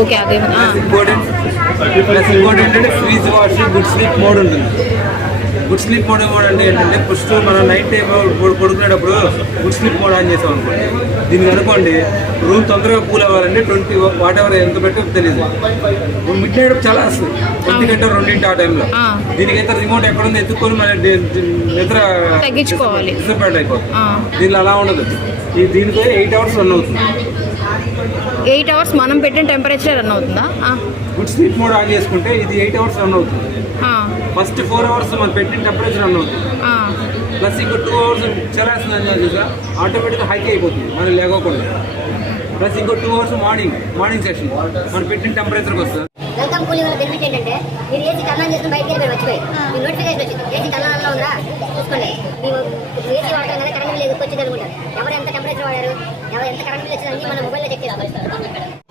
Okay అదే important plus important అంటే freeze wash good sleep mode ఉంటుంది. గుడ్ స్లీప్ మోడ్ అంటే ఏంటంటే ఫస్ట్ మనం నైట్ టైం పడుకునేటప్పుడు గుడ్ స్లీప్ మోడ్ ఆన్ చేసాం అనుకోండి, దీనికి అనుకోండి రూమ్ తొందరగా కూల్ అవ్వాలంటే 20 వాట్ ఎవర్ ఎంత పెట్టో తెలియదు. మిడ్ నైట్ చాలా వస్తుంది 20 గంట 2 ఆ టైంలో. దీనికైతే రిమోట్ ఎక్కడుందో ఎత్తుక్కొని మన నిద్ర తగ్గించుకోవాలి, డిసప్పాయింట్ అయిపోతుంది. దీనిలో అలా ఉండదు. దీనితో 8 అవర్స్ రన్ అవుతుంది. 8 అవర్స్ మనం పెట్టిన టెంపరేచర్ రన్ అవుతుందా? గుడ్ స్లీప్ మోడ్ ఆన్ చేసుకుంటే ఇది 8 అవర్స్ రన్ అవుతుంది. ఫస్ట్ 4 అవర్స్ మనం పెట్టిన టెంపరేచర్ రన్ అవుతుంది. ప్లస్ ఇంకో 2 అవర్స్ చల్లేస్తుంది అని చూసా ఆటోమేటిక్గా హైక్ అయిపోతుంది మనం లేకోకుండా. ప్లస్ ఇంకో 2 అవర్స్ మార్నింగ్ సెషన్ మనం పెట్టిన టెంపరేచర్కి వస్తుంది. వెల్కమ్ కూలింగ్ వల్ల బెనిఫిట్ ఏంటంటే మీరు ఏసీ టర్న్ చేసుకుని బయటకి వెళ్ళి మర్చిపోయి మీ నోటిఫికేషన్ వచ్చింది ఏసీ టర్న్ ఉందా చూసుకోండి. మీరు ఏసీ వాడటం కదా కరెంట్ బిల్ వచ్చింది అనుకుంటారు. ఎవరు ఎంత టెంపరేచర్ వాడారు, ఎవరు ఎంత కరెంట్ బిల్ వచ్చిందని మన మొబైల్లో చెక్ చేస్తారు.